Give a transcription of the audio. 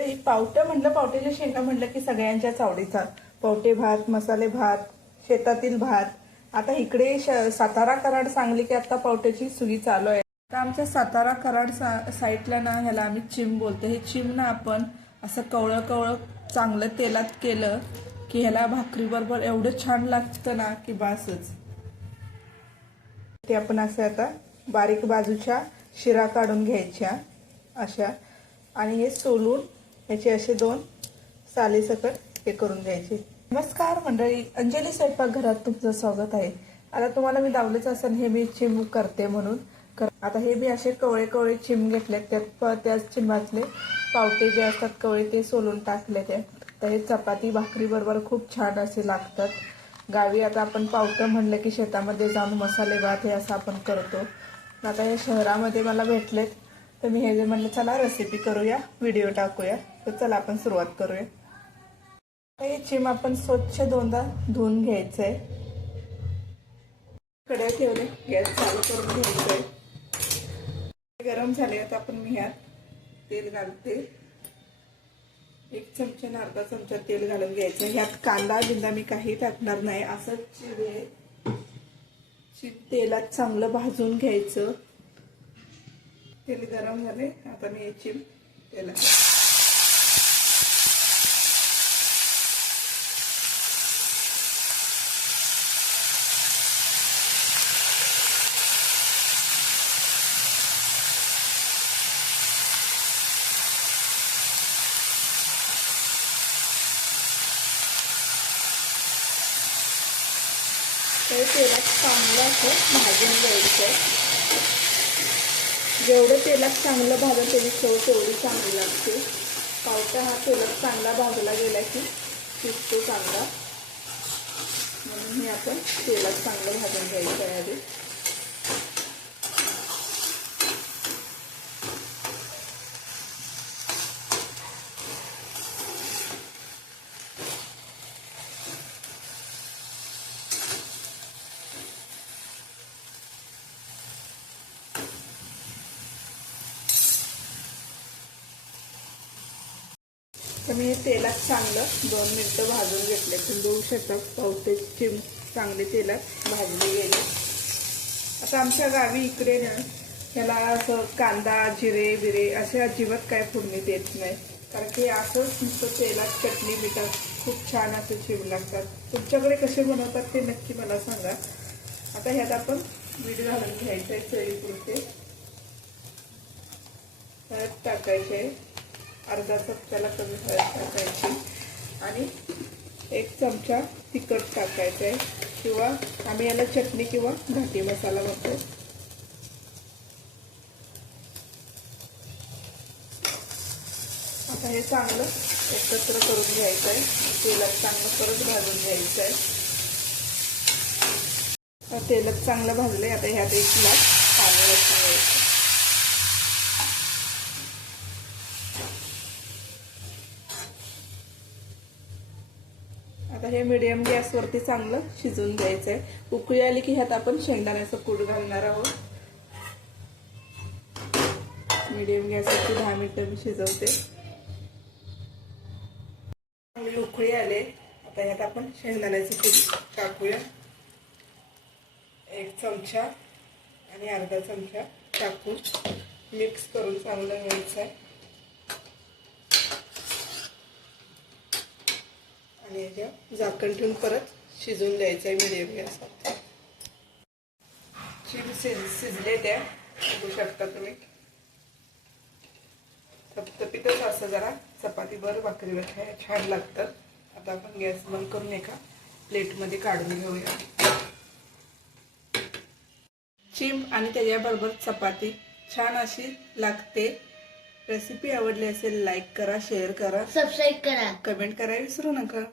ही पावटं म्हणलं, पावट्याच्या शेंगा म्हणलं की सगळ्यांच्याच आवडीचा. पावटे भात, मसाले भात, शेतातील भात. आता इकडे सातारा कराड सांगली की आता पावट्याची सुगी चालू आहे. आता आमच्या सातारा कराड साईडला ना ह्याला आम्ही चिम बोलतो. हे चिम ना आपण असं कवळं कवळं चांगलं तेलात केलं की ह्याला भाकरी बरोबर एवढं छान लागतं ना की बासच. ते आपण असं आता बारीक बाजूच्या शिरा काढून घ्यायच्या अशा, आणि हे सोलून याचे असे 2 सालीसकट हे करून घ्यायचे. नमस्कार मंडळी, अंजली स्वयंपाकघरात तुमचं स्वागत आहे. आता तुम्हाला मी दावलेच असेल हे मी चिम करते म्हणून. आता हे मी असे कवळे कवळे चिम घेतले, त्याच चिमातले पावटे जे असतात कवळे ते सोलून टाकले. तर हे चपाती भाकरी बरोबर खूप छान असे लागतात. गावी आता आपण पावटं म्हणलं की शेतामध्ये जाऊन मसाले भात हे असं आपण करतो. आता हे शहरामध्ये मला भेटलेत तर मी हे जे म्हणलं चला रेसिपी करूया, व्हिडिओ टाकूया. तर चला आपण सुरुवात करूया. हे चिम आपण स्वच्छ 2दा धुवून घ्यायचंय. कढई ठेवले, गॅस चालू करून घ्यायचंय. गरम झाले आता आपण मी ह्यात तेल घालते. 1 चमचा आणि अर्धा चमचा तेल घालून घ्यायचं. ह्यात कांदा बिंदा मी काही टाकणार नाही. असंच तेलात चांगलं भाजून घ्यायचं. तेल गरम झाले, आता मी हे चिम तेलात तेलात चांगलं असं भाजून घ्यायचं. जेवढं तेलात चांगलं भाजून त्याची चव तेवढी चांगली लागते. पावटा हा तेलात चांगला भाजला गेला की शिजतो चांगला, म्हणून हे आपण तेलात चांगलं भाजून घ्यायचं आहे आधी. तर मी तेलात चांगलं 2 मिनिटं भाजून घेतले. तुम्ही बघू शकता पावटे चिम चांगले तेलात भाजले गेले. आता आमच्या गावी इकडे ना ह्याला असं कांदा जिरे बिरे असे अजिबात काय फोडणीत येत नाही, कारण की असंच नुसतं तेलात चटणी मिठात खूप छान असे चिम लागतात. तुमच्याकडे कसे बनवतात ते नक्की मला सांगा. आता ह्यात आपण मीठ घालून घ्यायचं आहे चवीपुरते. हळद टाकायचे, अर्धा चमच्याला कमी हळद टाकायची, आणि 1 चमचा तिखट टाकायचं आहे, किंवा आम्ही याला चटणी किंवा घाटी मसाला म्हणतो. आता हे चांगलं एकत्र करून घ्यायचं आहे. तेलात चांगलं परत भाजून घ्यायचं आहे. तेलात चांगलं भाजलंय. आता ह्यात 1 ग्लास पाणी ओतून घ्यायचं. आता हे मीडियम गॅसवरती चांगलं शिजवून घ्यायचंय. उकळी आली की ह्यात आपण शेंगदाण्याचं कूट घालणार आहोत. मीडियम गॅसवरती 10 मिनिटं मी शिजवते. चांगली उकळी आले, आता ह्यात आपण शेंगदाण्याचं कूट टाकूया. 1 चमचा आणि अर्धा चमचा टाकून मिक्स करून चांगलं घ्यायचं आहे. आणि याच्या झाकण ठेवून परत शिजवून द्यायचं आहे मीडियम गॅसवर. चिम शिजले त्या बघू शकता तुम्ही. थपथपीतच असं जरा चपाती बर भाकरीवर खायला छान लागतं. आता आपण गॅस बंद करून एका प्लेटमध्ये काढून घेऊया. चिम आणि त्याच्याबरोबर चपाती छान अशी लागते. रेसिपी आवडली असेल लाईक करा, शेअर करा, सबस्क्राईब करा, कमेंट करायला विसरू नका.